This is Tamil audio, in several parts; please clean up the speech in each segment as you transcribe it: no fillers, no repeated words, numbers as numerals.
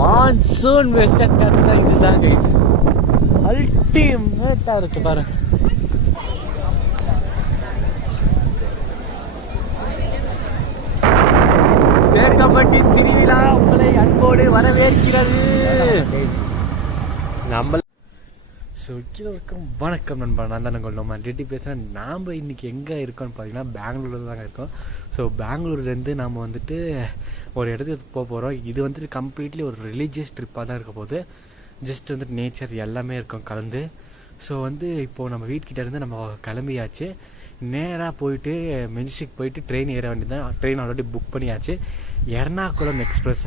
மான்சூன் வெஸ்டர்ன் காட்ஸ் தான் இதுதான் கைஸ். அல்டிமேட்டா இருக்கு பாரு. தேக்கப்பட்டி திருவிழா உங்களை அன்போடு வரவேற்கிறது. நம்ம வணக்கம் நண்பா, நான் தானே கொள்ளோம் ரெட்டி பேசுகிறேன். நாம் இன்றைக்கி எங்கே இருக்கோம்னு பார்த்தீங்கன்னா பெங்களூரில் தாங்க இருக்கோம். ஸோ பெங்களூர்லேருந்து நாம் வந்துட்டு ஒரு இடத்துக்கு போக போகிறோம். இது வந்துட்டு கம்ப்ளீட்லி ஒரு ரிலீஜியஸ் ட்ரிப்பாக தான் இருக்க போகுது. ஜஸ்ட் வந்துட்டு நேச்சர் எல்லாமே இருக்கும் கலந்து. ஸோ வந்து இப்போது நம்ம வீட்டுக்கிட்ட இருந்து நம்ம கிளம்பியாச்சு. நேராக போயிட்டு மெஜிஸ்டிக் போயிட்டு ட்ரெயின் ஏற வேண்டியதான். ட்ரெயின் ஆல்ரெடி புக் பண்ணியாச்சு. எர்ணாகுளம் எக்ஸ்பிரஸ்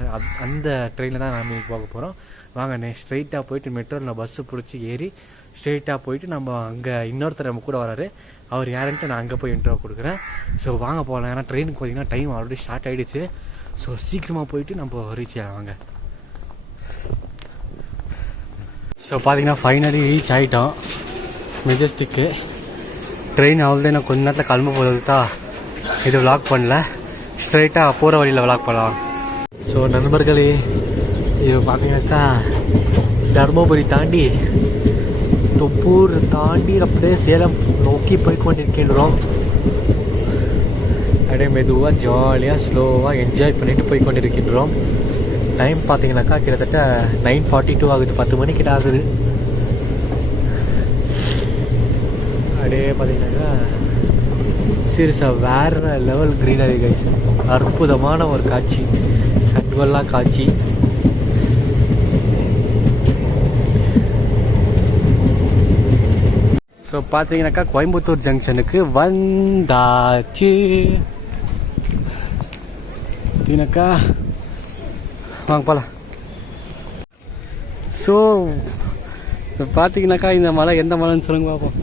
அந்த ட்ரெயினில் தான் நம்ம போக போகிறோம். வாங்க ஸ்ட்ரெயிட்டாக போயிட்டு மெட்ரோவில் பஸ்ஸு பிடிச்சி ஏறி ஸ்ட்ரெயிட்டாக போயிட்டு நம்ம அங்கே இன்னொருத்தர் நம்ம கூட வராரு. அவர் யாருன்ட்டு நான் அங்கே போய் இன்ட்ரோ கொடுக்குறேன். ஸோ வாங்க போகலாம். ஏன்னா ட்ரெயினுக்கு பார்த்தீங்கன்னா டைம் ஆல்ரெடி ஸ்டார்ட் ஆகிடுச்சு. ஸோ சீக்கிரமாக போயிட்டு நம்ம ரீச் ஆகலாம். வாங்க. ஸோ பார்த்தீங்கன்னா ஃபைனலி ரீச் ஆகிட்டோம் மெஜஸ்டிக்கு. ட்ரெயின் அவ்வளோதான். நான் கொஞ்ச நேரத்தில் கிளம்ப போகிறது தான் இது விளாக் பண்ணல. ஸ்ட்ரெயிட்டாக போகிற வழியில் விளாக் பண்ணலாம். ஸோ நண்பர்களே, இது பார்த்தீங்கன்னாக்கா தர்மபுரி தாண்டி தொப்பூர் தாண்டி அப்படியே சேலம் நோக்கி போய்கொண்டிருக்கின்றோம். அப்படியே மெதுவாக ஜாலியாக ஸ்லோவாக என்ஜாய் பண்ணிட்டு போய்கொண்டிருக்கின்றோம். டைம் பார்த்தீங்கன்னாக்கா கிட்டத்தட்ட 9:42 ஆகுது. 10 மணிக்கிட்ட ஆகுது. அப்படியே பார்த்தீங்கன்னாக்கா சீரியஸாக வேறு லெவல் க்ரீனரி கைஸ். அற்புதமான ஒரு காட்சி, கண்கொள்ளா காட்சி. ஸோ பார்த்தீங்கன்னாக்கா கோயம்புத்தூர் ஜங்ஷனுக்கு வந்தாச்சு. பார்த்தீங்கன்னாக்கா வாங்க போகலாம். ஸோ பார்த்தீங்கன்னாக்கா இந்த மலை எந்த மலைன்னு சொல்லுங்க பார்ப்போம்.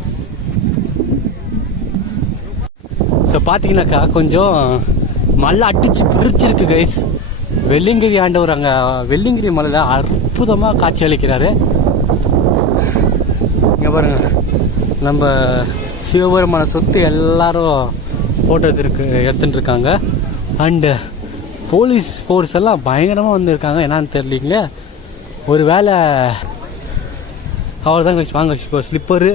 ஸோ பார்த்தீங்கன்னாக்கா கொஞ்சம் மலை அடிச்சு பிரிச்சிருக்கு கைஸ். வெள்ளிங்கிரி ஆண்டவர் அங்கே வெள்ளிங்கிரி மலையில் அற்புதமாக காட்சி அளிக்கிறாரு. இங்கே பாருங்கள், நம்ம சிவபெருமான சொத்து எல்லாரும் ஃபோட்டோ எடுத்துகிட்டு இருக்காங்க. அண்டு போலீஸ் ஃபோர்ஸ் எல்லாம் பயங்கரமாக வந்துருக்காங்க. என்னான்னு தெரியலீங்களே, ஒரு வேளை அவர் தான் கழிச்சு வாங்க. இப்போ ஸ்லிப்பரு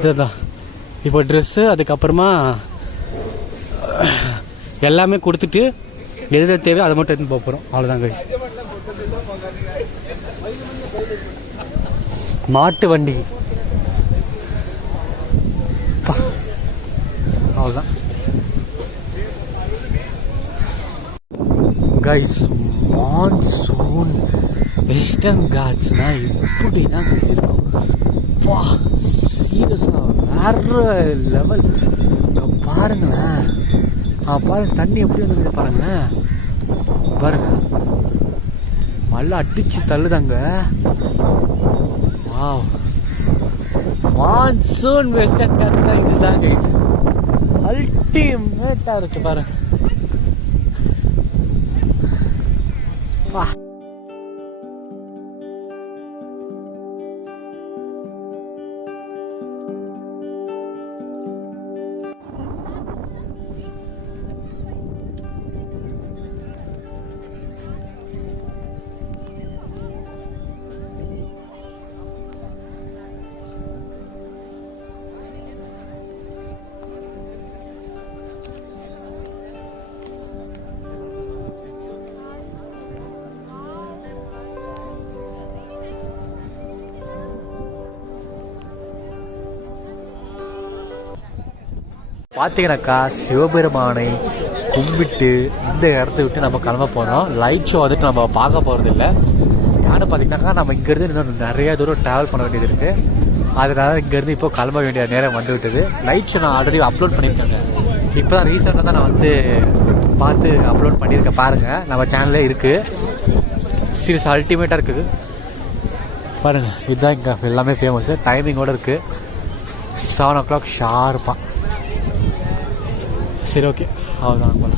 இதுதான். இப்போ ட்ரெஸ்ஸு அதுக்கப்புறமா எல்லாமே கொடுத்துட்டு எது தேவையோ அதை மட்டும் எடுத்துன்னு போக போகிறோம். அவ்வளோதான் கழிச்சு. மாட்டு வண்டி அவ்வளோதான் கைஸ். மான்சூன் வெஸ்டர்ன் காட்ஸ்னா இப்படி தான் பேசியிருக்கோம். வா சீரியஸாக வேற லெவல். பாருங்களேன், பாருங்க தண்ணி எப்படி வந்து பாருங்களேன். பாருங்க மழை அடிச்சு தள்ளுதாங்க. வாவ், மான்சூன் வெஸ்டர்ன் காட்ஸ் தான் இதுதான் கைஸ். அல்டிமேட்டாக இருக்கு பாருங்க. வா பார்த்தீங்கன்னாக்கா சிவபெருமானை கும்பிட்டு இந்த இடத்த விட்டு நம்ம கிளம்ப போகிறோம். லைட் ஷோ வந்துட்டு நம்ம பார்க்க போகிறது இல்லை. யான்னு பார்த்தீங்கன்னாக்கா நம்ம இங்கேருந்து இன்னும் நிறைய தூரம் ட்ராவல் பண்ண வேண்டியது இருக்குது. அதனால இங்கேருந்து இப்போ கிளம்ப வேண்டிய நேரம் வந்து விட்டது. லைட் ஷோ நான் ஆல்ரெடி அப்லோட் பண்ணியிருக்கேங்க. இப்போ தான் ரீசெண்டாக தான் நான் வந்து பார்த்து அப்லோட் பண்ணியிருக்கேன். பாருங்கள், நம்ம சேனல்லே இருக்குது. சீரியஸ் அல்டிமேட்டாக இருக்குது பாருங்கள். இதுதான் இங்கே எல்லாமே ஃபேமஸ்ஸு. டைமிங்கோடு இருக்குது 7 o'clock ஷார்ப்பாக. சரி, ஓகே, அவ்வளோதான் போல.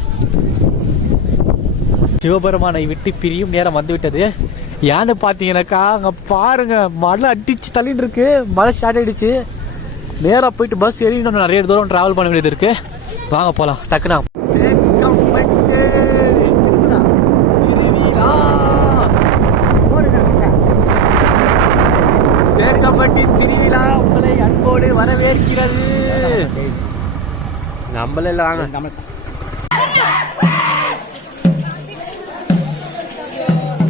சிவபெருமானை விட்டு பிரியும் நேரம் வந்துவிட்டது. ஏன்னு பார்த்தீங்கன்னாக்கா அங்கே பாருங்கள், மழை அடிச்சு தள்ளின்னு இருக்கு. மழை ஸ்டார்ட் ஆகிடுச்சு. நேராக போயிட்டு பஸ் ஏறி நம்ம நிறைய தூரம் ட்ராவல் பண்ண வேண்டியது இருக்குது. வாங்க போகலாம் டக்குனா. நம்மள இல்லை வாங்க. நம்ம